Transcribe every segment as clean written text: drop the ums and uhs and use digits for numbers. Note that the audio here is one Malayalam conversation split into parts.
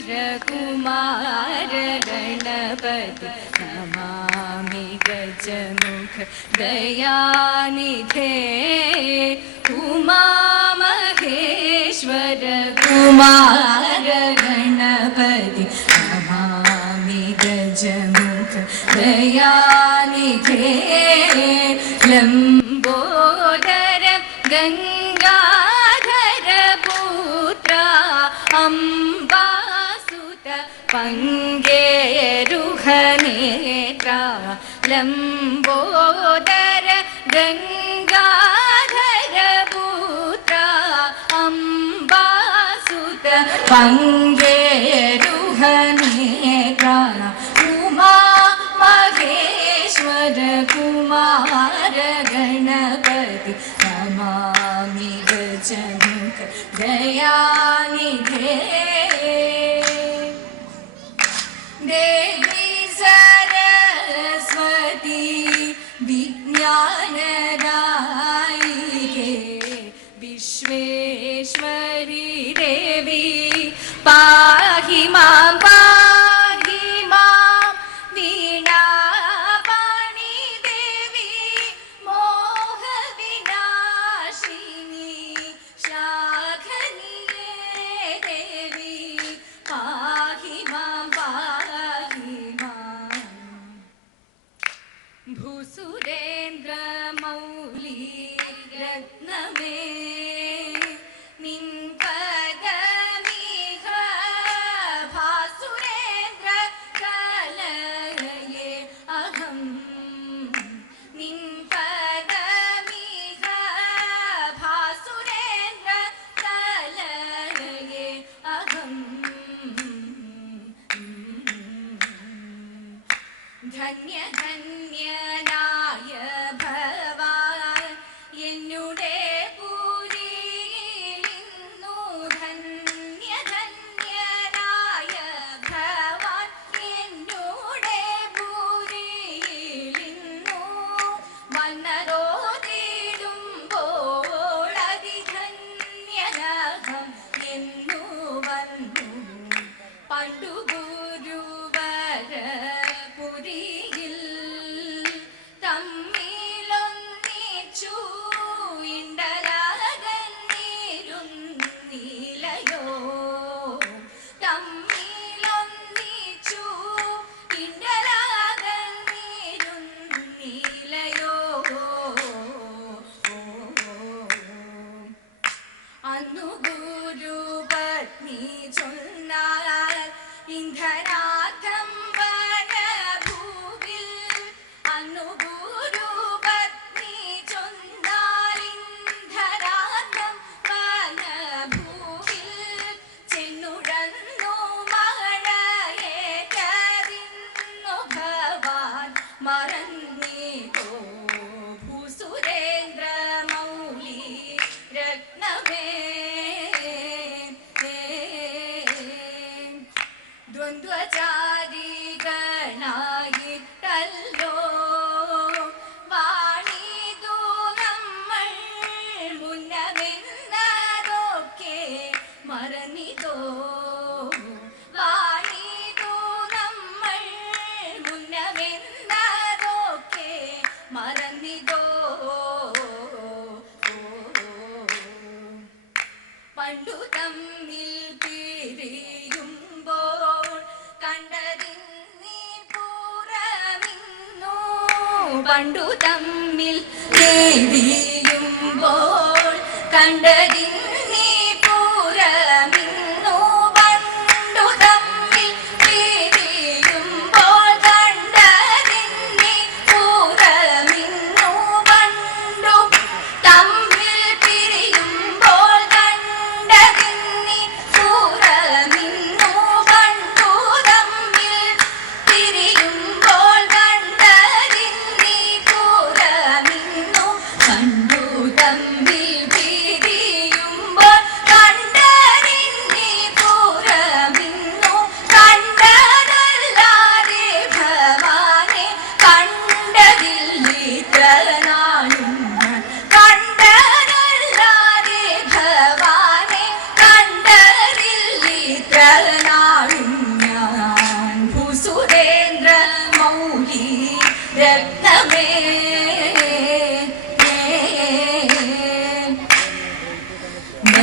कुमार गणपति नमामि गजमुख दयानिधे उमा महेश्वर कुमार गणपति नमामि गजमुख दयानिधे लंबोदर गंगाधर पुत्र अम्बासुत पंगेरुहनेत्रा लंबोदर गंगाधर पुत्र अम्बासुत पंगेरुहनेत्रा उमा महेश्वर कुमार गणपति नमामि गजमुख दयानिधे देवी सरस्वती विज्ञानदायिके विश्वेश्वरी देवी पाहि मां पाहि मां वीणापाणि देवी मोहविनाशिनी शाखनीये देवी पाहि मां भूसुरेन्द्र मौली रत्नमे निन्पदमिह भासुरेन्द्र कलये अहं निन्पदमिह भासुरेन्द्र कलये अहं धन्य धन्यनाय भवान् എന്നുടെ പുരിയിലിന്നു ധന്യ ധന്യനായ ഭവാൻ എന്നുടെ പുരിയിലിന്നു വന്നതോതിടുമ്പോൾ അതിധന്യനകം എന്നു വന്നു പണ്ടു ഗുരുവര പുരിയിൽ തമ്മിലൊന്നിച്ചു ഇണ്ടലകന്നിരുന്നിലയോ തമ്മിലൊന്നിച്ചു ഇണ്ടലകന്നിരുന്നിലയോ അന്നു ഗുരുപത്നി ചൊന്നാൽ ഇന്ധനാഥം വനഭൂവിൽ അന്നു ഗുരുപത്നി ചൊന്നാൽ ഇന്ധനാഥം വനഭൂവിൽ ചെന്നുടന്നു മഴയേറ്റതിന്നു ഭവാൻ മറന്നിതോ ഭൂസുരേന്ദ്ര മൗലി രത്നമേ ദ്വന്ദ്വചാരികളായിട്ടല്ലോ വാണിതു നമ്മൾ മുന്നമെന്നതൊക്കെ മറന്നിതോ വാണിതു നമ്മൾ മുന്നമെന്നതൊക്കെ മറന്നിതോ പണ്ടു തമ്മിൽ പിരിയുമ്പോൾ കണ്ടതിന്നീ പുറമിന്നു പണ്ടു തമ്മിൽ പിരിയുമ്പോൾ കണ്ടതിന്നീ പുറമിന്നു പണ്ടു തമ്മിൽ പിരിയുമ്പോൾ കണ്ടതിന്നീ പുറമിന്നു പണ്ടു തമ്മിൽ പിരിയുമ്പോൾ കണ്ടതിന്നീ പുറമിന്നു പണ്ടു തമ്മിൽ പിരിയുമ്പോൾ കണ്ടതിന്നീ പുറമിന്നു പണ്ടു തമ്മിൽ പിരിയുമ്പോൾ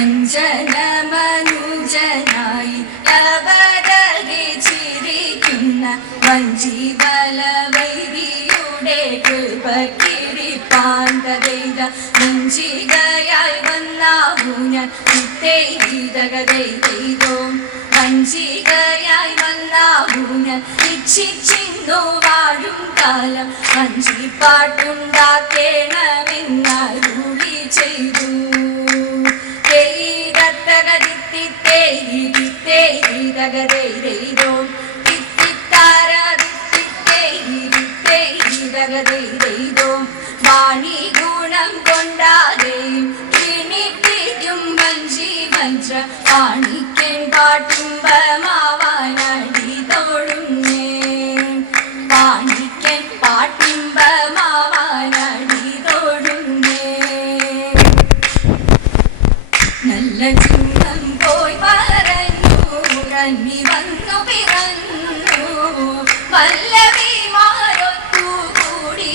അഞ്ജനമനുജനായി അവതരിച്ചിരിക്കുന്ന വഞ്ചിവല വൈരിയുടെ കൃപക്കിരിപ്പാന്തത വഞ്ചികയായി വന്നാവൂ ഞാൻ ഇത്തൈതോ വഞ്ചികയായി വന്നാവൂ ഞാൻ ഇച്ഛിച്ചിന്നു വാഴും കാലം വഞ്ചിപ്പാട്ടുണ്ടാക്കേണമെന്നരുളി ചെയ്തു. വാണി ഗുണം കൊണ്ടാതെയും പിണിപ്പിക്കും വഞ്ചി വഞ്ച വാണിക്കൻ പാട്ടിമ്പമാവാനടി തോഴുന്നേ വാണിക്കൻ പാട്ടിമ്പമാവാനടി തോഴുന്നേ. നല്ല ചിഹ്നം പോയി പറഞ്ഞു കന്നി വന്നു പിറന്നു വല്ലവിമാരൊത്തുകൂടി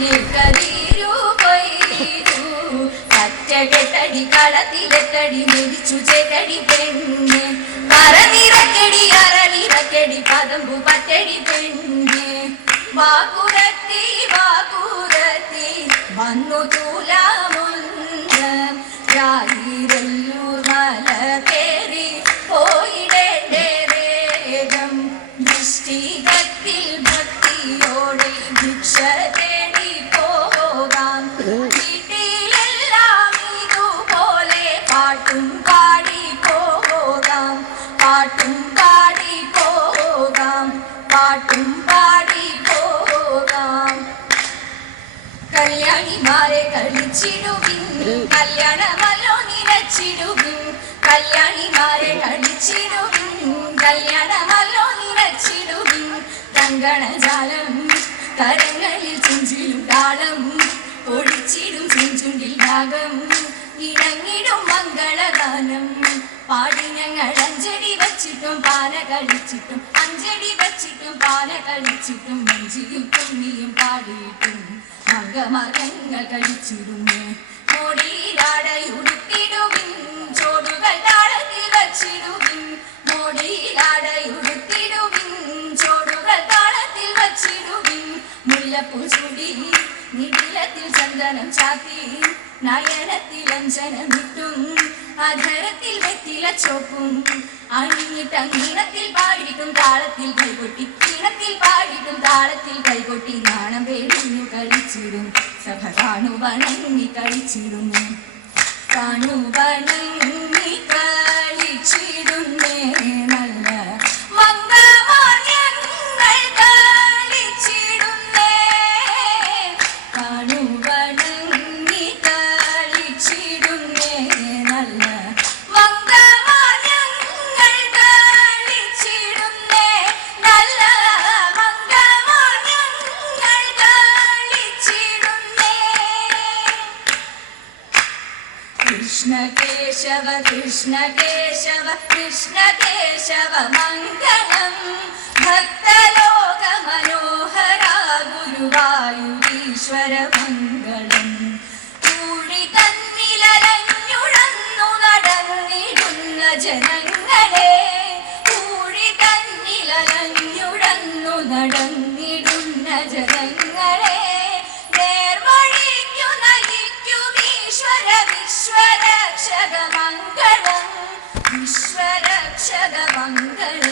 നിൽക്കതീരു കൊയ്തു കറ്റകെട്ടടി കളത്തിലെത്തടി മെതിച്ചു ചേട്ടടി പെണ്ണെ കറനിറക്കടി അരളിറക്കടി പതമ്പു പറ്റടി പെണ്ണെ വാക്കുരത്തി വന്നു തൂലാമൊന്ന് രായിരല്ലൂർ മല കേറി പോയിടേണ്ടേ വേഗം ദൃഷ്ടികത്തിൽ ഭക്തിയോടെ ഭിക്ഷ തേടി പോകാം. വീട്ടിലെല്ലാം ഇതുപോലെ പാട്ടും പാടി പോകാം പാട്ടും പാടി പോകാം പാട്ടും പാടി പോകാം. കല്യാണിമാരെ കളിച്ചിടുവിൻ കല്യാണമല്ലോ നിരച്ചിടുവിൻ കല്യാണിമാരെ കളിച്ചിടുവിൻ കല്യാണമല്ലോ നിരച്ചിടുവിൻ. കങ്കണജാലം കരങ്ങളിൽ ചെഞ്ചിലും താളം ഒഴിച്ചിടും ചെഞ്ചുണ്ടിൽ രാഗം ഇണങ്ങിടും മംഗളഗാനം പാടി ഞങ്ങൾ അഞ്ചടി വച്ചിട്ടും പാന കളിച്ചിട്ടും അഞ്ചടി വച്ചിട്ടും പാന കളിച്ചിട്ടും മഞ്ചിയും തുമ്മിയും പാടിയിട്ടും മംഗമകങ്ങൾ കളിച്ചിടുന്നു. മോടിയിലാടയുടുത്തിടുവിൻ ചോടുകൾ താളത്തിൽ വച്ചിടുവിൻ മോടിയിലാടയുടുത്തിടുവിൻ ചോടുകൾ താളത്തിൽ വച്ചിടുവിൻ. മുല്ലപ്പൂ ചൂടി നിടിലത്തിൽ ചന്ദനം ചാത്തി നയനത്തിൽ അഞ്ജനമിട്ടും അധരത്തിൽ വെറ്റില ചോപ്പും അണിഞ്ഞിട്ടീണത്തിൽ പാടിയിട്ടും താളത്തിൽ കൈകൊട്ടി ഈണത്തിൽ പാടിയിട്ടും താളത്തിൽ കൈകൊട്ടി നാണം പേടിഞ്ഞു കളിച്ചിടും സഭ കാണുവണങ്ങി കളിച്ചിടുന്നു കാണുവണങ്ങി കളിച്ചിടുന്നേ നല്ല മംഗമാര്യങ്ങൾ കളിച്ചിടുന്നേ കാണുവണങ്ങി കളിച്ചിടുന്നേ നല്ല മംഗമാര്യങ്ങൾ കളിച്ചിടുന്നേ നല്ല മംഗമാര്യങ്ങൾ കളിച്ചിടുന്നേ. കൃഷ്ണ കേശവ കൃഷ്ണ കേശവ കൃഷ്ണ കേശവ മംഗളം ഭക്തലോക മനോഹര ഗുരുവായൂരീശ്വര മംഗളം. കൂടി തന്നിലഞ്ഞുഴന്നു നടന്നിടുന്ന ജനങ്ങളെ കൂടി തന്നിലഞ്ഞുഴന്നു നടന്നിടുന്ന ജനങ്ങളെ നേർവഴിക്കു നയിക്കും ഈശ്വര വിശ്വരക്ഷക മംഗളം വിശ്വരക്ഷക മംഗളം.